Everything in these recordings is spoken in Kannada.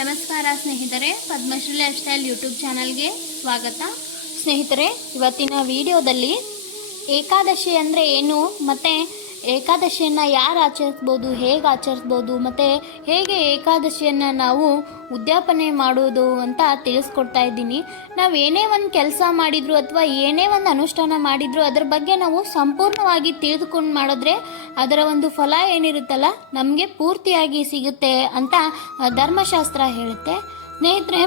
ನಮಸ್ಕಾರ ಸ್ನೇಹಿತರೆ, ಪದ್ಮಶ್ರೀ ಲೈಫ್ ಸ್ಟೈಲ್ ಯೂಟ್ಯೂಬ್ ಚಾನಲ್ಗೆ ಸ್ವಾಗತ. ಸ್ನೇಹಿತರೆ, ಇವತ್ತಿನ ವಿಡಿಯೋದಲ್ಲಿ ಏಕಾದಶಿ ಅಂದರೆ ಏನು, ಮತ್ತು ಏಕಾದಶಿಯನ್ನು ಯಾರು ಆಚರಿಸ್ಬೋದು, ಹೇಗೆ ಆಚರಿಸ್ಬೋದು, ಮತ್ತು ಹೇಗೆ ಏಕಾದಶಿಯನ್ನು ನಾವು ಉದ್ಯಾಪನೆ ಮಾಡೋದು ಅಂತ ತಿಳಿಸ್ಕೊಡ್ತಾ ಇದ್ದೀನಿ. ನಾವು ಏನೇ ಒಂದು ಕೆಲಸ ಮಾಡಿದ್ರು ಅಥವಾ ಏನೇ ಒಂದು ಅನುಷ್ಠಾನ ಮಾಡಿದ್ರು, ಅದ್ರ ಬಗ್ಗೆ ನಾವು ಸಂಪೂರ್ಣವಾಗಿ ತಿಳಿದುಕೊಂಡು ಮಾಡಿದ್ರೆ ಅದರ ಒಂದು ಫಲ ಏನಿರುತ್ತಲ್ಲ, ನಮಗೆ ಪೂರ್ತಿಯಾಗಿ ಸಿಗುತ್ತೆ ಅಂತ ಧರ್ಮಶಾಸ್ತ್ರ ಹೇಳುತ್ತೆ. ಸ್ನೇಹಿತರೆ,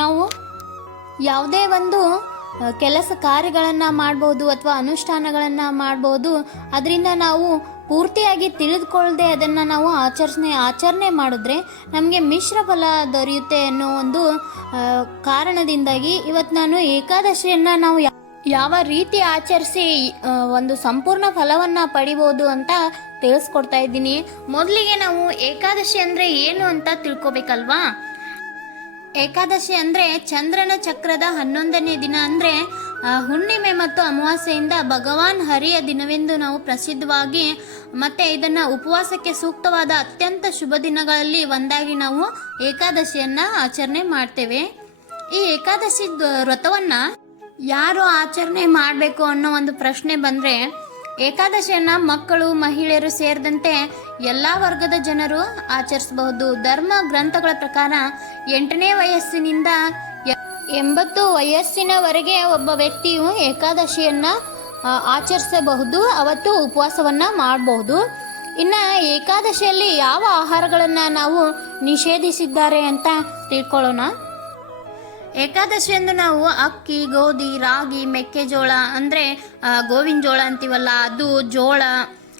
ನಾವು ಯಾವುದೇ ಒಂದು ಕೆಲಸ ಕಾರ್ಯಗಳನ್ನು ಮಾಡ್ಬೋದು ಅಥವಾ ಅನುಷ್ಠಾನಗಳನ್ನು ಮಾಡ್ಬೋದು. ಅದರಿಂದ ನಾವು ಪೂರ್ತಿಯಾಗಿ ತಿಳಿದುಕೊಳ್ಳದೆ ಅದನ್ನು ನಾವು ಆಚರಣೆ ಆಚರಣೆ ಮಾಡಿದ್ರೆ ನಮಗೆ ಮಿಶ್ರ ಫಲ ದೊರೆಯುತ್ತೆ ಅನ್ನೋ ಒಂದು ಕಾರಣದಿಂದಾಗಿ ಇವತ್ತು ನಾನು ಏಕಾದಶಿಯನ್ನು ನಾವು ಯಾವ ರೀತಿ ಆಚರಿಸಿ ಒಂದು ಸಂಪೂರ್ಣ ಫಲವನ್ನು ಪಡಿಬೋದು ಅಂತ ತಿಳಿಸ್ಕೊಡ್ತಾ ಇದ್ದೀನಿ. ಮೊದಲಿಗೆ ನಾವು ಏಕಾದಶಿ ಅಂದರೆ ಏನು ಅಂತ ತಿಳ್ಕೊಬೇಕಲ್ವಾ? ಏಕಾದಶಿ ಅಂದರೆ ಚಂದ್ರನ ಚಕ್ರದ ಹನ್ನೊಂದನೇ ದಿನ ಅಂದರೆ ಹುಣ್ಣಿಮೆ ಮತ್ತು ಅಮಾವಾಸ್ಯೆಯಿಂದ ಭಗವಾನ್ ಹರಿಯ ದಿನವೆಂದು ನಾವು ಪ್ರಸಿದ್ಧವಾಗಿ ಮತ್ತೆ ಇದನ್ನ ಉಪವಾಸಕ್ಕೆ ಸೂಕ್ತವಾದ ಅತ್ಯಂತ ಶುಭ ದಿನಗಳಲ್ಲಿ ಒಂದಾಗಿ ನಾವು ಏಕಾದಶಿಯನ್ನ ಆಚರಣೆ ಮಾಡ್ತೇವೆ. ಈ ಏಕಾದಶಿ ವ್ರತವನ್ನ ಯಾರು ಆಚರಣೆ ಮಾಡಬೇಕು ಅನ್ನೋ ಒಂದು ಪ್ರಶ್ನೆ ಬಂದ್ರೆ ಏಕಾದಶಿಯನ್ನ ಮಕ್ಕಳು, ಮಹಿಳೆಯರು ಸೇರಿದಂತೆ ಎಲ್ಲ ವರ್ಗದ ಜನರು ಆಚರಿಸಬಹುದು. ಧರ್ಮ ಗ್ರಂಥಗಳ ಪ್ರಕಾರ ಎಂಟನೇ ವಯಸ್ಸಿನಿಂದ ಎಂಬತ್ತು ವಯಸ್ಸಿನವರೆಗೆ ಒಬ್ಬ ವ್ಯಕ್ತಿಯು ಏಕಾದಶಿಯನ್ನ ಆಚರಿಸಬಹುದು. ಅವತ್ತು ಉಪವಾಸವನ್ನ ಮಾಡಬಹುದು. ಇನ್ನು ಏಕಾದಶಿಯಲ್ಲಿ ಯಾವ ಆಹಾರಗಳನ್ನು ನಾವು ನಿಷೇಧಿಸಿದ್ದಾರೆ ಅಂತ ತಿಳ್ಕೊಳ್ಳೋಣ. ಏಕಾದಶಿಯಂದು ನಾವು ಅಕ್ಕಿ, ಗೋಧಿ, ರಾಗಿ, ಮೆಕ್ಕೆಜೋಳ ಅಂದರೆ ಗೋವಿನ ಜೋಳ ಅಂತೀವಲ್ಲ, ಅದು ಜೋಳ,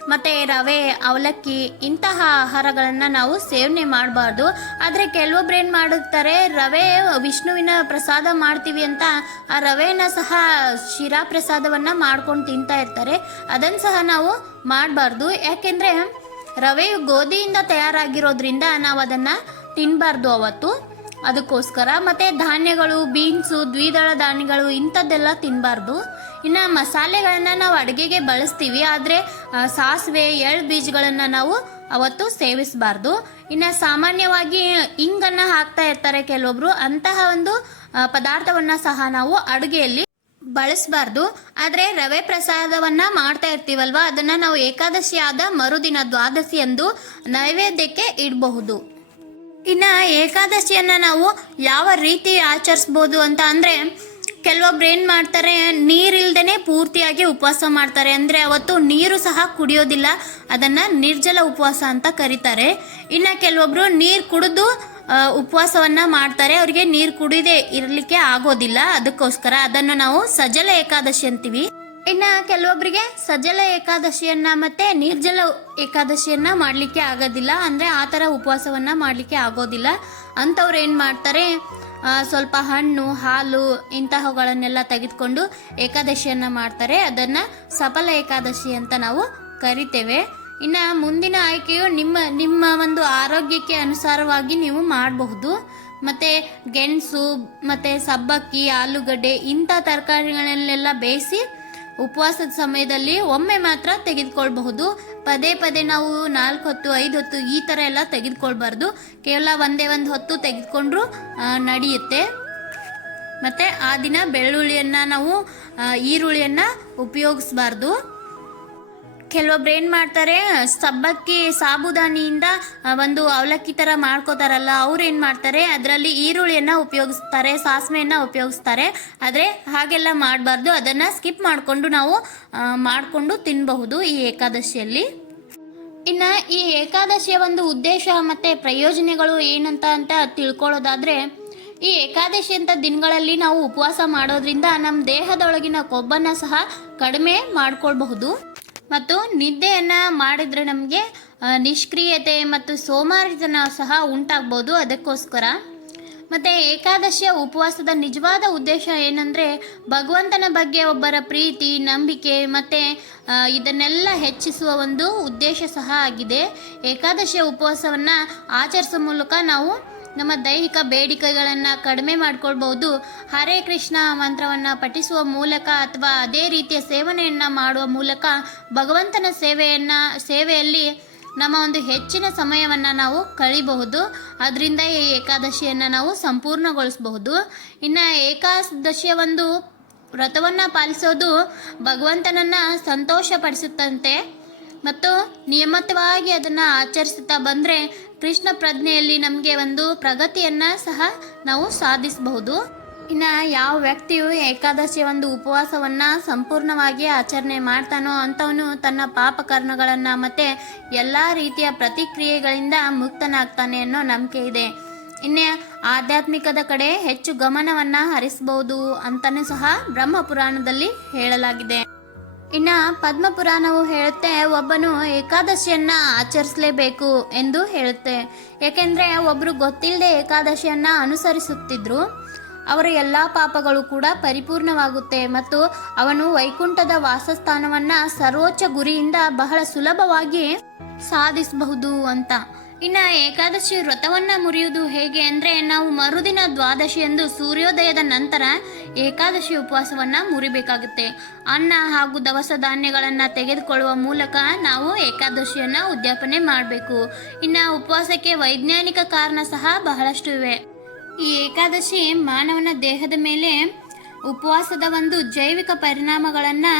ಮತ್ತು ರವೆ, ಅವಲಕ್ಕಿ ಇಂತಹ ಆಹಾರಗಳನ್ನು ನಾವು ಸೇವನೆ ಮಾಡಬಾರ್ದು. ಆದರೆ ಕೆಲವೊಬ್ರು ಏನು ಮಾಡುತ್ತಾರೆ, ರವೆ ವಿಷ್ಣುವಿನ ಪ್ರಸಾದ ಮಾಡ್ತೀವಿ ಅಂತ, ಆ ರವೆನ ಸಹ ಶಿರಾ ಪ್ರಸಾದವನ್ನು ಮಾಡ್ಕೊಂಡು ತಿಂತಾ ಇರ್ತಾರೆ. ಅದನ್ನು ಸಹ ನಾವು ಮಾಡಬಾರ್ದು. ಯಾಕೆಂದರೆ ರವೆಯು ಗೋಧಿಯಿಂದ ತಯಾರಾಗಿರೋದ್ರಿಂದ ನಾವು ಅದನ್ನು ತಿನ್ನಬಾರ್ದು ಅವತ್ತು. ಅದಕ್ಕೋಸ್ಕರ ಮತ್ತು ಧಾನ್ಯಗಳು, ಬೀನ್ಸು, ದ್ವಿದಳ ಧಾನ್ಯಗಳು ಇಂಥದ್ದೆಲ್ಲ ತಿನ್ನಬಾರ್ದು ಇನ್ನು ಮಸಾಲೆಗಳನ್ನು ನಾವು ಅಡುಗೆಗೆ ಬಳಸ್ತೀವಿ, ಆದರೆ ಸಾಸಿವೆ, ಎಳ್ಳು ಬೀಜಗಳನ್ನು ನಾವು ಅವತ್ತು ಸೇವಿಸಬಾರ್ದು. ಇನ್ನು ಸಾಮಾನ್ಯವಾಗಿ ಇಂಗನ್ನು ಹಾಕ್ತಾ ಇರ್ತಾರೆ ಕೆಲವೊಬ್ರು, ಅಂತಹ ಒಂದು ಪದಾರ್ಥವನ್ನು ಸಹ ನಾವು ಅಡುಗೆಯಲ್ಲಿ ಬಳಸಬಾರ್ದು. ಆದರೆ, ರವೆ ಪ್ರಸಾದವನ್ನ ಮಾಡ್ತಾ ಇರ್ತೀವಲ್ವಾ, ಅದನ್ನ ನಾವು ಏಕಾದಶಿ ಆದ ಮರುದಿನ ದ್ವಾದಶಿ ಎಂದು ನೈವೇದ್ಯಕ್ಕೆ ಇಡಬಹುದು. ಇನ್ನು ಏಕಾದಶಿಯನ್ನ ನಾವು ಯಾವ ರೀತಿ ಆಚರಿಸ್ಬೋದು ಅಂತ ಅಂದರೆ, ಕೆಲವೊಬ್ರು ಏನು ಮಾಡ್ತಾರೆ ನೀರಿಲ್ದೇ ಪೂರ್ತಿಯಾಗಿ ಉಪವಾಸ ಮಾಡ್ತಾರೆ. ಅಂದರೆ ಅವತ್ತು ನೀರು ಸಹ ಕುಡಿಯೋದಿಲ್ಲ, ಅದನ್ನು ನಿರ್ಜಲ ಉಪವಾಸ ಅಂತ ಕರೀತಾರೆ. ಇನ್ನು ಕೆಲವೊಬ್ರು ನೀರು ಕುಡಿದು ಉಪವಾಸವನ್ನ ಮಾಡ್ತಾರೆ. ಅವರಿಗೆ ನೀರು ಕುಡಿದೇ ಇರಲಿಕ್ಕೆ ಆಗೋದಿಲ್ಲ. ಅದಕ್ಕೋಸ್ಕರ ಅದನ್ನು ನಾವು ಸಜಲ ಏಕಾದಶಿ ಅಂತೀವಿ. ಇನ್ನ ಕೆಲವೊಬ್ಬರಿಗೆ ಸಜಲ ಏಕಾದಶಿಯನ್ನ ಮತ್ತೆ ನಿರ್ಜಲ ಏಕಾದಶಿಯನ್ನ ಮಾಡ್ಲಿಕ್ಕೆ ಆಗೋದಿಲ್ಲ. ಅಂದ್ರೆ ಆ ಥರ ಉಪವಾಸವನ್ನ ಮಾಡ್ಲಿಕ್ಕೆ ಆಗೋದಿಲ್ಲ. ಅಂಥವ್ರು ಏನು ಮಾಡ್ತಾರೆ ಸ್ವಲ್ಪ ಹಣ್ಣು, ಹಾಲು ಇಂತಹವುಗಳನ್ನೆಲ್ಲ ತೆಗೆದುಕೊಂಡು ಏಕಾದಶಿಯನ್ನ ಮಾಡ್ತಾರೆ. ಅದನ್ನ ಸಫಲ ಏಕಾದಶಿ ಅಂತ ನಾವು ಕರಿತೇವೆ. ಇನ್ನು ಮುಂದಿನ ಆಯ್ಕೆಯು ನಿಮ್ಮ ನಿಮ್ಮ ಒಂದು ಆರೋಗ್ಯಕ್ಕೆ ಅನುಸಾರವಾಗಿ ನೀವು ಮಾಡಬಹುದು. ಮತ್ತು ಗೆಣಸು, ಮತ್ತು ಸಬ್ಬಕ್ಕಿ, ಆಲೂಗಡ್ಡೆ ಇಂಥ ತರಕಾರಿಗಳನ್ನೆಲ್ಲ ಬೇಯಿಸಿ ಉಪವಾಸದ ಸಮಯದಲ್ಲಿ ಒಮ್ಮೆ ಮಾತ್ರ ತೆಗೆದುಕೊಳ್ಬಹುದು. ಪದೇ ಪದೇ ನಾವು ನಾಲ್ಕು ಹೊತ್ತು, ಐದು ಹೊತ್ತು ಈ ಥರ ಎಲ್ಲ ತೆಗೆದುಕೊಳ್ಬಾರ್ದು. ಕೇವಲ ಒಂದೇ ಒಂದು ಹೊತ್ತು ತೆಗೆದುಕೊಂಡ್ರೂ ನಡೆಯುತ್ತೆ. ಮತ್ತು ಆ ದಿನ ಬೆಳ್ಳುಳ್ಳಿಯನ್ನು ನಾವು ಈರುಳ್ಳಿಯನ್ನು ಉಪಯೋಗಿಸ್ಬಾರ್ದು. ಕೆಲವೊಬ್ರು ಏನು ಮಾಡ್ತಾರೆ, ಸಬ್ಬಕ್ಕಿ ಸಾಬುದಾನಿಯಿಂದ ಒಂದು ಅವಲಕ್ಕಿ ಥರ ಮಾಡ್ಕೋತಾರಲ್ಲ, ಅವ್ರು ಏನು ಮಾಡ್ತಾರೆ, ಅದರಲ್ಲಿ ಈರುಳ್ಳಿಯನ್ನು ಉಪಯೋಗಿಸ್ತಾರೆ, ಸಾಸಿವೆಯನ್ನು ಉಪಯೋಗಿಸ್ತಾರೆ. ಆದರೆ ಹಾಗೆಲ್ಲ ಮಾಡಬಾರ್ದು, ಅದನ್ನು ಸ್ಕಿಪ್ ಮಾಡಿಕೊಂಡು ನಾವು ಮಾಡಿಕೊಂಡು ತಿನ್ನಬಹುದು ಈ ಏಕಾದಶಿಯಲ್ಲಿ. ಇನ್ನು ಈ ಏಕಾದಶಿಯ ಒಂದು ಉದ್ದೇಶ ಮತ್ತು ಪ್ರಯೋಜನಗಳು ಏನಂತ ಅಂತ ತಿಳ್ಕೊಳ್ಳೋದಾದರೆ, ಈ ಏಕಾದಶಿ ಅಂತ ದಿನಗಳಲ್ಲಿ ನಾವು ಉಪವಾಸ ಮಾಡೋದ್ರಿಂದ ನಮ್ಮ ದೇಹದೊಳಗಿನ ಕೊಬ್ಬನ್ನು ಸಹ ಕಡಿಮೆ ಮಾಡ್ಕೊಳ್ಬಹುದು. ಮತ್ತು ನಿದ್ದೆಯನ್ನು ಮಾಡಿದರೆ ನಮಗೆ ನಿಷ್ಕ್ರಿಯತೆ ಮತ್ತು ಸೋಮಾರಿತನ ಸಹ ಉಂಟಾಗ್ಬೋದು ಅದಕ್ಕೋಸ್ಕರ. ಮತ್ತು ಏಕಾದಶಿಯ ಉಪವಾಸದ ನಿಜವಾದ ಉದ್ದೇಶ ಏನಂದರೆ, ಭಗವಂತನ ಬಗ್ಗೆ ಒಬ್ಬರ ಪ್ರೀತಿ, ನಂಬಿಕೆ ಮತ್ತು ಇದನ್ನೆಲ್ಲ ಹೆಚ್ಚಿಸುವ ಒಂದು ಉದ್ದೇಶ ಸಹ ಆಗಿದೆ. ಏಕಾದಶಿಯ ಉಪವಾಸವನ್ನು ಆಚರಿಸೋ ಮೂಲಕ ನಾವು ನಮ್ಮ ದೈಹಿಕ ಬೇಡಿಕೆಗಳನ್ನು ಕಡಿಮೆ ಮಾಡಿಕೊಳ್ಬಹುದು. ಹರೇ ಕೃಷ್ಣ ಮಂತ್ರವನ್ನು ಪಠಿಸುವ ಮೂಲಕ ಅಥವಾ ಅದೇ ರೀತಿಯ ಸೇವನೆಯನ್ನು ಮಾಡುವ ಮೂಲಕ ಭಗವಂತನ ಸೇವೆಯನ್ನು, ಸೇವೆಯಲ್ಲಿ ನಮ್ಮ ಒಂದು ಹೆಚ್ಚಿನ ಸಮಯವನ್ನು ನಾವು ಕಳಿಬಹುದು. ಅದರಿಂದ ಈ ಏಕಾದಶಿಯನ್ನು ನಾವು ಸಂಪೂರ್ಣಗೊಳಿಸಬಹುದು. ಇನ್ನು ಏಕಾದಶಿಯ ಒಂದು ವ್ರತವನ್ನು ಪಾಲಿಸೋದು ಭಗವಂತನನ್ನು ಸಂತೋಷಪಡಿಸುತ್ತಂತೆ. ಮತ್ತು ನಿಯಮಿತವಾಗಿ ಅದನ್ನು ಆಚರಿಸುತ್ತಾ ಬಂದರೆ ಕೃಷ್ಣ ಪ್ರಜ್ಞೆಯಲ್ಲಿ ನಮಗೆ ಒಂದು ಪ್ರಗತಿಯನ್ನು ಸಹ ನಾವು ಸಾಧಿಸಬಹುದು. ಇನ್ನು ಯಾವ ವ್ಯಕ್ತಿಯು ಏಕಾದಶಿಯ ಒಂದು ಉಪವಾಸವನ್ನು ಸಂಪೂರ್ಣವಾಗಿ ಆಚರಣೆ ಮಾಡ್ತಾನೋ ಅಂಥವನು ತನ್ನ ಪಾಪ ಕರ್ಮಗಳನ್ನು ಮತ್ತು ಎಲ್ಲ ರೀತಿಯ ಪ್ರತಿಕ್ರಿಯೆಗಳಿಂದ ಮುಕ್ತನಾಗ್ತಾನೆ ಅನ್ನೋ ನಂಬಿಕೆ ಇದೆ. ಇನ್ನೇ ಆಧ್ಯಾತ್ಮಿಕದ ಕಡೆ ಹೆಚ್ಚು ಗಮನವನ್ನು ಹರಿಸಬಹುದು ಅಂತಲೂ ಸಹ ಬ್ರಹ್ಮ ಪುರಾಣದಲ್ಲಿ ಹೇಳಲಾಗಿದೆ. ಇನ್ನು ಪದ್ಮಪುರಾಣವು ಹೇಳುತ್ತೆ ಒಬ್ಬನು ಏಕಾದಶಿಯನ್ನ ಆಚರಿಸಲೇಬೇಕು ಎಂದು ಹೇಳುತ್ತೆ. ಏಕೆಂದ್ರೆ ಒಬ್ಬರು ಗೊತ್ತಿಲ್ಲದೆ ಏಕಾದಶಿಯನ್ನ ಅನುಸರಿಸುತ್ತಿದ್ರು. ಅವರ ಎಲ್ಲ ಪಾಪಗಳು ಕೂಡ ಪರಿಪೂರ್ಣವಾಗುತ್ತೆ ಮತ್ತು ಅವನು ವೈಕುಂಠದ ವಾಸಸ್ಥಾನವನ್ನ ಸರ್ವೋಚ್ಚ ಗುರಿಯಿಂದ ಬಹಳ ಸುಲಭವಾಗಿ ಸಾಧಿಸಬಹುದು ಅಂತ. ಇನ್ನು ಏಕಾದಶಿ ವ್ರತವನ್ನ ಮುರಿಯುವುದು ಹೇಗೆ ಅಂದರೆ ನಾವು ಮರುದಿನ ದ್ವಾದಶಿಯಂದು ಸೂರ್ಯೋದಯದ ನಂತರ ಏಕಾದಶಿ ಉಪವಾಸವನ್ನ ಮುರಿಬೇಕಾಗುತ್ತೆ. ಅನ್ನ ಹಾಗೂ ದವಸ ಧಾನ್ಯಗಳನ್ನು ತೆಗೆದುಕೊಳ್ಳುವ ಮೂಲಕ ನಾವು ಏಕಾದಶಿಯನ್ನ ಉದ್ಯಾಪನೆ ಮಾಡಬೇಕು. ಇನ್ನು ಉಪವಾಸಕ್ಕೆ ವೈಜ್ಞಾನಿಕ ಕಾರಣ ಸಹ ಬಹಳಷ್ಟು ಇವೆ. ಈ ಏಕಾದಶಿ ಮಾನವನ ದೇಹದ ಮೇಲೆ ಉಪವಾಸದ ಒಂದು ಜೈವಿಕ ಪರಿಣಾಮಗಳನ್ನು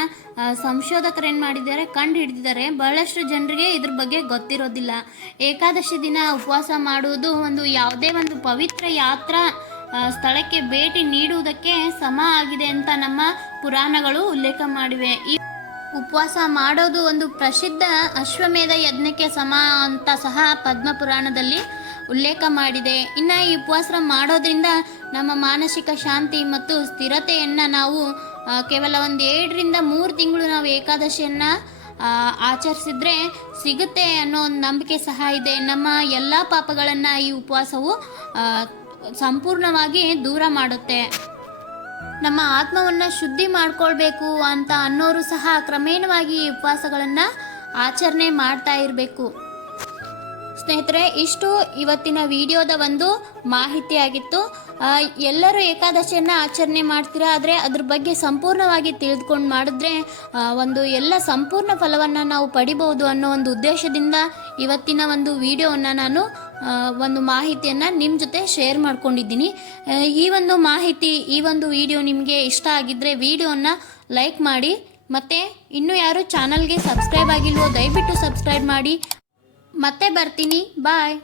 ಸಂಶೋಧಕರು ಏನು ಮಾಡಿದ್ದಾರೆ, ಕಂಡು ಹಿಡಿದಿದ್ದಾರೆ. ಬಹಳಷ್ಟು ಜನರಿಗೆ ಇದ್ರ ಬಗ್ಗೆ ಗೊತ್ತಿರೋದಿಲ್ಲ. ಏಕಾದಶಿ ದಿನ ಉಪವಾಸ ಮಾಡುವುದು ಒಂದು ಯಾವುದೇ ಒಂದು ಪವಿತ್ರ ಯಾತ್ರಾ ಸ್ಥಳಕ್ಕೆ ಭೇಟಿ ನೀಡುವುದಕ್ಕೆ ಸಮ ಆಗಿದೆ ಅಂತ ನಮ್ಮ ಪುರಾಣಗಳು ಉಲ್ಲೇಖ ಮಾಡಿವೆ. ಈ ಉಪವಾಸ ಮಾಡೋದು ಒಂದು ಪ್ರಸಿದ್ಧ ಅಶ್ವಮೇಧ ಯಜ್ಞಕ್ಕೆ ಸಮ ಅಂತ ಸಹ ಪದ್ಮ ಪುರಾಣದಲ್ಲಿ ಉಲ್ಲೇಖ ಮಾಡಿದೆ. ಇನ್ನು ಈ ಉಪವಾಸ ಮಾಡೋದ್ರಿಂದ ನಮ್ಮ ಮಾನಸಿಕ ಶಾಂತಿ ಮತ್ತು ಸ್ಥಿರತೆಯನ್ನು ನಾವು ಕೇವಲ ಒಂದು ಎರಡರಿಂದ ಮೂರು ತಿಂಗಳು ನಾವು ಏಕಾದಶಿಯನ್ನು ಆಚರಿಸಿದ್ರೆ ಸಿಗುತ್ತೆ ಅನ್ನೋ ಒಂದು ನಂಬಿಕೆ ಸಹ ಇದೆ. ನಮ್ಮ ಎಲ್ಲ ಪಾಪಗಳನ್ನು ಈ ಉಪವಾಸವು ಸಂಪೂರ್ಣವಾಗಿ ದೂರ ಮಾಡುತ್ತೆ. ನಮ್ಮ ಆತ್ಮವನ್ನು ಶುದ್ಧಿ ಮಾಡ್ಕೊಳ್ಬೇಕು ಅಂತ ಅನ್ನೋರು ಸಹ ಕ್ರಮೇಣವಾಗಿ ಈ ಉಪವಾಸಗಳನ್ನು ಆಚರಣೆ ಮಾಡ್ತಾ ಇರಬೇಕು. ಸ್ನೇಹಿತರೆ, ಇಷ್ಟು ಇವತ್ತಿನ ವಿಡಿಯೋದ ಒಂದು ಮಾಹಿತಿಯಾಗಿತ್ತು. ಎಲ್ಲರೂ ಏಕಾದಶಿಯನ್ನು ಆಚರಣೆ ಮಾಡ್ತೀರಾ? ಆದರೆ ಅದ್ರ ಬಗ್ಗೆ ಸಂಪೂರ್ಣವಾಗಿ ತಿಳಿದುಕೊಂಡು ಮಾಡಿದ್ರೆ ಒಂದು ಎಲ್ಲ ಸಂಪೂರ್ಣ ಫಲವನ್ನು ನಾವು ಪಡಿಬಹುದು ಅನ್ನೋ ಒಂದು ಉದ್ದೇಶದಿಂದ ಇವತ್ತಿನ ಒಂದು ವಿಡಿಯೋವನ್ನು ನಾನು ಒಂದು ಮಾಹಿತಿಯನ್ನು ನಿಮ್ಮ ಜೊತೆ ಶೇರ್ ಮಾಡ್ಕೊಂಡಿದ್ದೀನಿ. ಈ ಒಂದು ಮಾಹಿತಿ, ಈ ಒಂದು ವಿಡಿಯೋ ನಿಮಗೆ ಇಷ್ಟ ಆಗಿದ್ದರೆ ವಿಡಿಯೋನ ಲೈಕ್ ಮಾಡಿ, ಮತ್ತು ಇನ್ನೂ ಯಾರು ಚಾನಲ್ಗೆ ಸಬ್ಸ್ಕ್ರೈಬ್ ಆಗಿಲ್ವೋ ದಯವಿಟ್ಟು ಸಬ್ಸ್ಕ್ರೈಬ್ ಮಾಡಿ. ಮತ್ತೆ ಬರ್ತೀನಿ. ಬಾಯ್